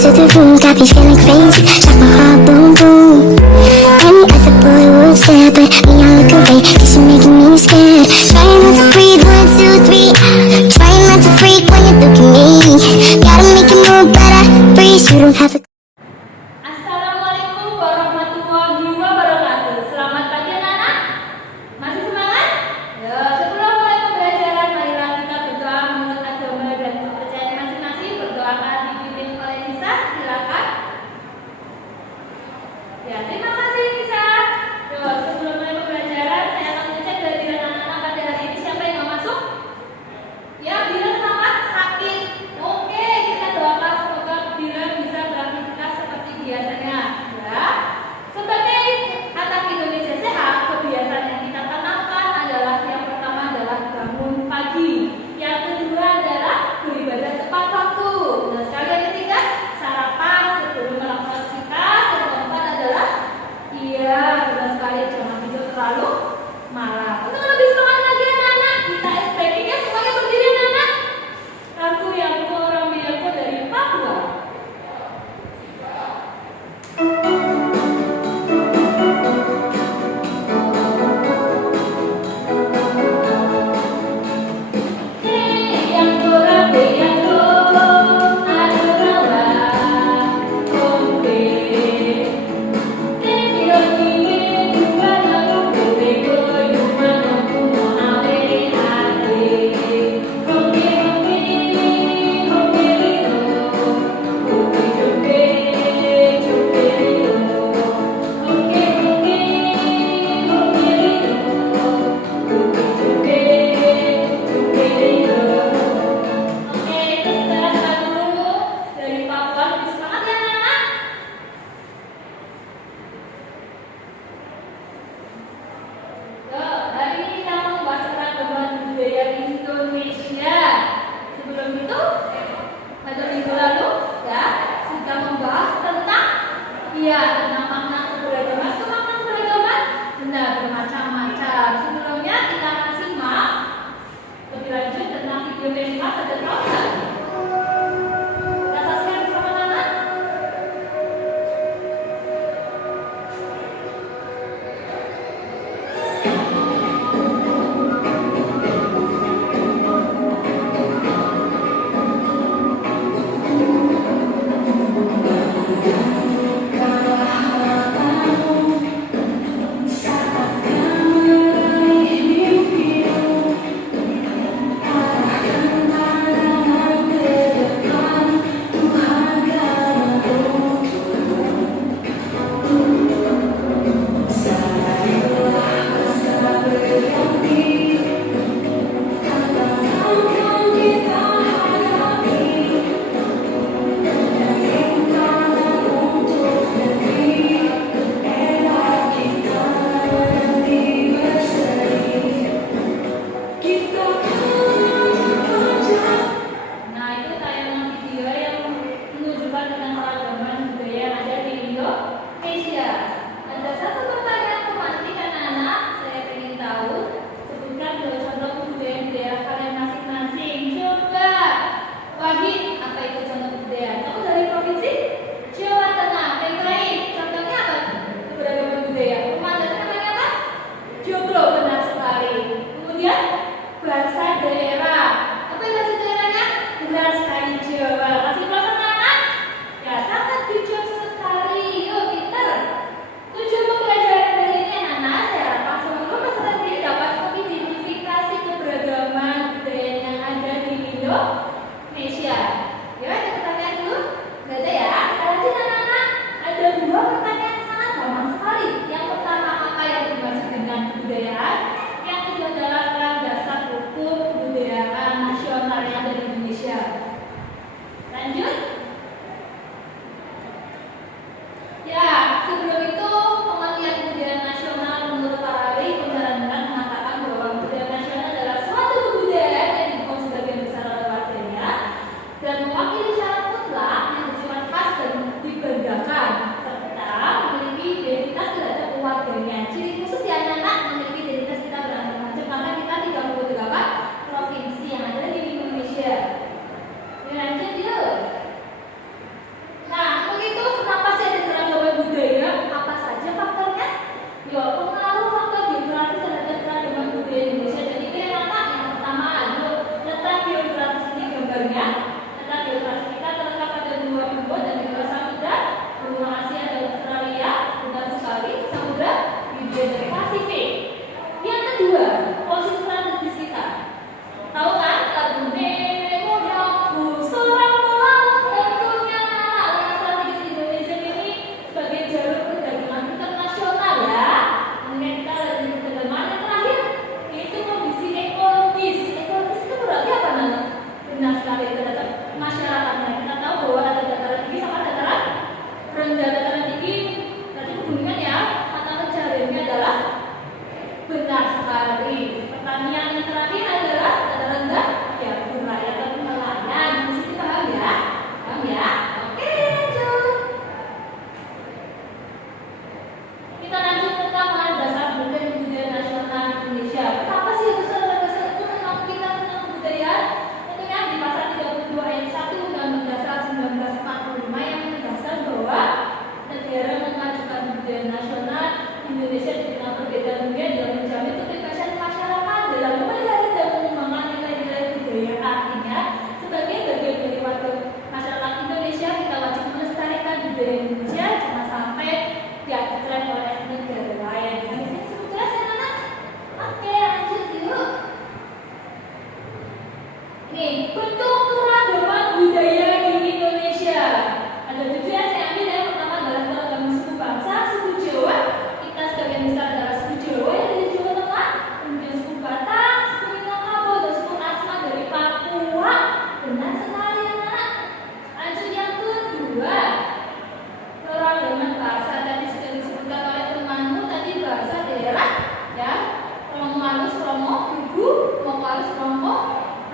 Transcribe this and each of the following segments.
into the room, got me feeling crazy. Shot my heart, boom, boom. Any other boy would stare, but me, I look away, cause you're making me scared. Trying not to breathe, 1, 2, 3. Trying not to freak when you look at me. Gotta make it move better, breathe, you don't have to. Assalamualaikum warahmatullahi wabarakatuh. Selamat pagi anak-anak. Masih semangat? Ya, sebelum mulai pembelajaran, marilah kita berdoa menurut agama dan kepercayaan masing-masing. Berdoakan dipimpin oleh Nisa. Silakan. Ya, terima kasih Nisa. Yo, sebelum mulai pembelajaran, saya akan mengecek kehadiran anak-anak pada hari ini. Siapa yang mau masuk? Ya, Dilan selamat sakit. Oke, kita doakan semoga Dilan bisa beraktivitas seperti biasanya. Ya, sebagai anak Indonesia sehat, kebiasaan yang kita tanamkan adalah yang pertama adalah bangun pagi. Yang kedua adalah beribadah tepat waktu. Dan sekali yang ketiga, sarapan sebelum melakukan aktivitas. Dan keempat adalah benar sekali jangan tidur terlalu malam. Untuk lebih semangat lagi anak-anak, kita SPK ya, semuanya berdiri anak-anak. Ratu yang orang Biako dari Papua. Dan yang terakhir adalah kata ya berlayar atau nelayan. Di sini paham ya? Paham ya? Oke, lanjut. Kita lanjut tentang dasar budaya nasional Indonesia. Apa sih dasar-dasar itu tentang kita tentang kebudayaan? Tentunya di pasal 32 ayat 1 Undang-Undang Dasar 1945 yang menegaskan bahwa negara memajukan budaya nasional Indonesia dikenal berbeda dunia dalam menjamin kebebasan masyarakat dalam memelihara dan mengembangkan nilai-nilai budaya. Artinya, sebagai bagian dari warga masyarakat Indonesia, kita wajib melestarikan budaya Indonesia, jangan sampai diabaikan oleh negara lain. Sampai sini cukup jelas ya, anak? Oke, lanjut yuk. Nih, bentuk keragaman budaya di Indonesia. Ada 7 yang saya ambil. Yang pertama adalah keragaman suku bangsa, suku Jawa. Kita sebagian besar adalah suku Jawa yang dari Jawa Tengah, kemudian suku Batak, suku Minangkabau, dan suku Asmat dari Papua. Benar sekali anak. Lanjut yang kedua, keragaman bahasa. Tadi sudah disebutkan oleh temanmu tadi, bahasa daerah ya. Kromo halus, kromo lugu, kromo halus, kromo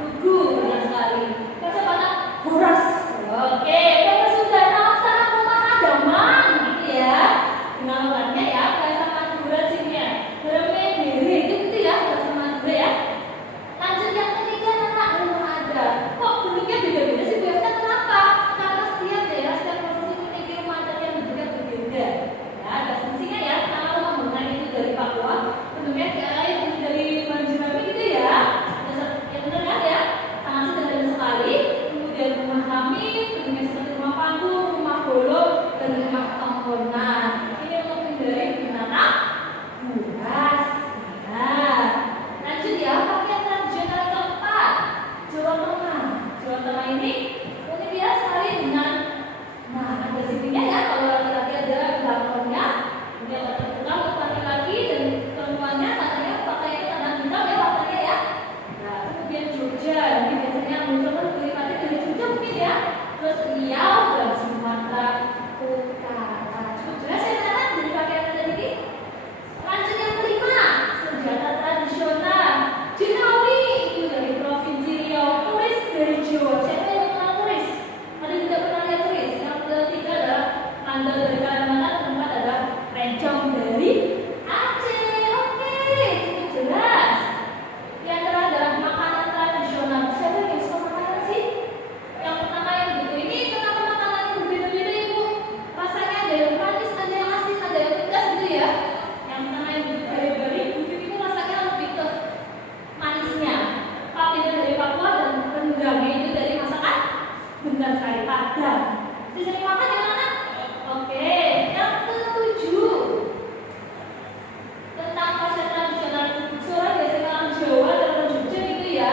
lugu. Benar sekali. Bahasa Batak Horas. Oke, bahasa Sunda Nafsa Pemahadaman gitu ya. Pengaluannya ya, bahasa Madura sini ya. Bermedere itu ya, bahasa Madura ya. Lanjut yang ketiga, anak ada. Kok bentuknya beda-beda sih? Biasanya kenapa? Karena setiap daerah, setiap provinsi memiliki rumah adat yang bentuknya berbeda. Ya, ada fungsinya ya. Kalau rumah bangunan itu dari Papua, bentuknya dari Banjarmasin gitu ya. Ya benar ya? Sangat sederhana sekali. Kemudian rumah kami bentuknya seperti rumah panggung, rumah bolong, dan rumah tongkonan. Ini untuk menghindari binatang buas. Nah, lanjut ya, pakaian tradisional keempat, Jawa Tengah. Jawa Tengah ini dia sekali dengan, nah ada sininya ya, kalau laki-laki ada belakangnya, kemudian ada terbuka untuk laki-laki dan perempuannya katanya pakaiannya tanda hitam ya warnanya ya. Nah, kemudian Jogja, ini biasanya muncul kan dari Jogja mungkin ya. Terus Riau dan Sumatera Utara. Cukup jelas ya anak dari pakaian tadi ini. Lanjut yang kelima, senjata tradisional. Jenawi itu dari Provinsi Riau, keris dari Jawa. Siapa yang kenal keris? Ada tidak pernah lihat keris? Yang ketiga adalah mandal dari Kalimantan, keempat adalah rencong dari Aceh. Oke, cukup jelas. Yang terakhir adalah makanan tradisional. Siapa yang suka makanan sih? Yang pertama yang gitu. Ini kenapa makanan yang berbeda-beda ibu? Rasanya ada yang manis, ada yang asin, ada yang pedas gitu ya. Yang pertama yang dari bubuk itu rasanya lebih ke manisnya. Papeda dari Papua dan rendangnya itu dari masakan benar sekali Padang. Sering makan ya anak? Oke, yang ketujuh tentang pasar tradisional Sora biasanya orang Jawa dan orang Jogja gitu ya,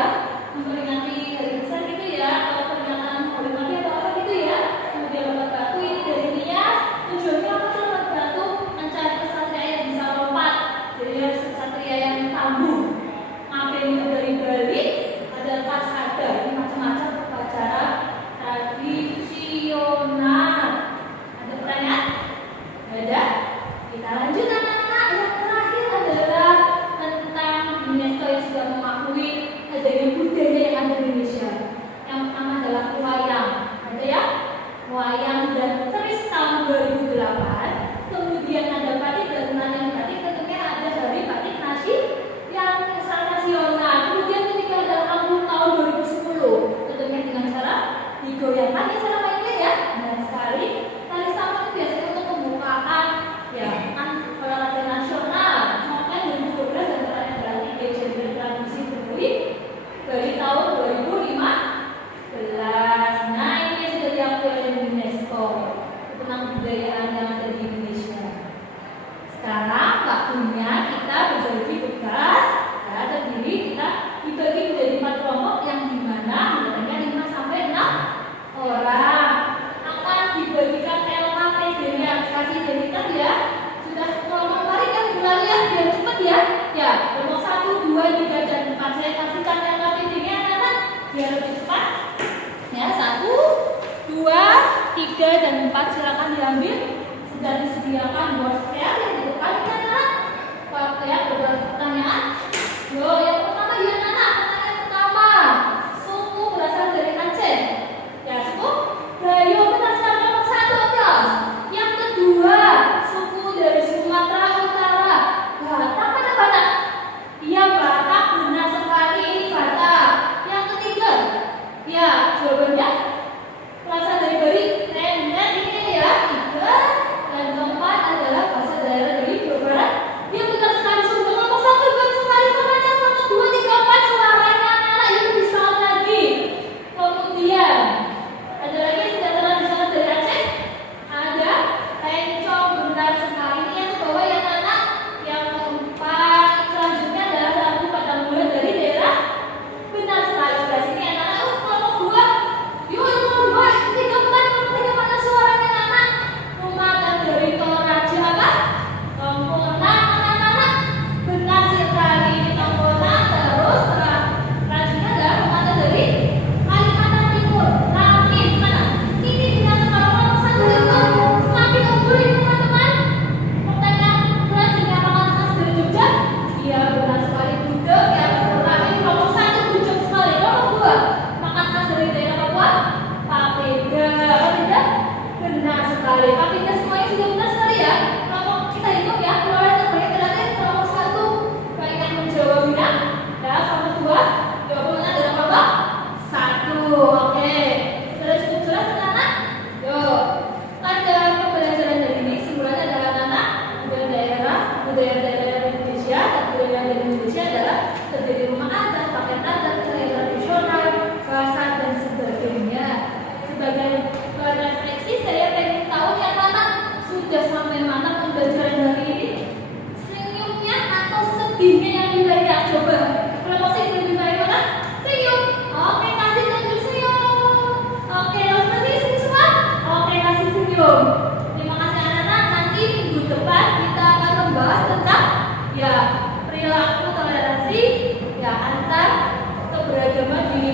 memperingati hari besar gitu ya, atau peringatan hari mati atau apa gitu ya. Kemudian lompat batu ini dari Nias, tujuannya apa sih lompat batu? Mencari kesatria yang bisa lompat, jadi harus kesatria yang tangguh. Ngapain itu dari Bali? Ada kasada, ini macam-macam upacara tradisional. Ada pertanyaan? Ada? Kita lanjut anak-anak. Yang terakhir adalah tentang UNESCO yang sudah mengakui adanya budaya yang ada di Indonesia. Yang pertama adalah wayang. Ada ya? Wayang dan keris tahun 2008. Kemudian ada batik dan penarian batik. Tentunya ada hari batik nasional.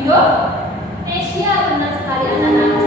Indonesia. Benar sekali anak-anak.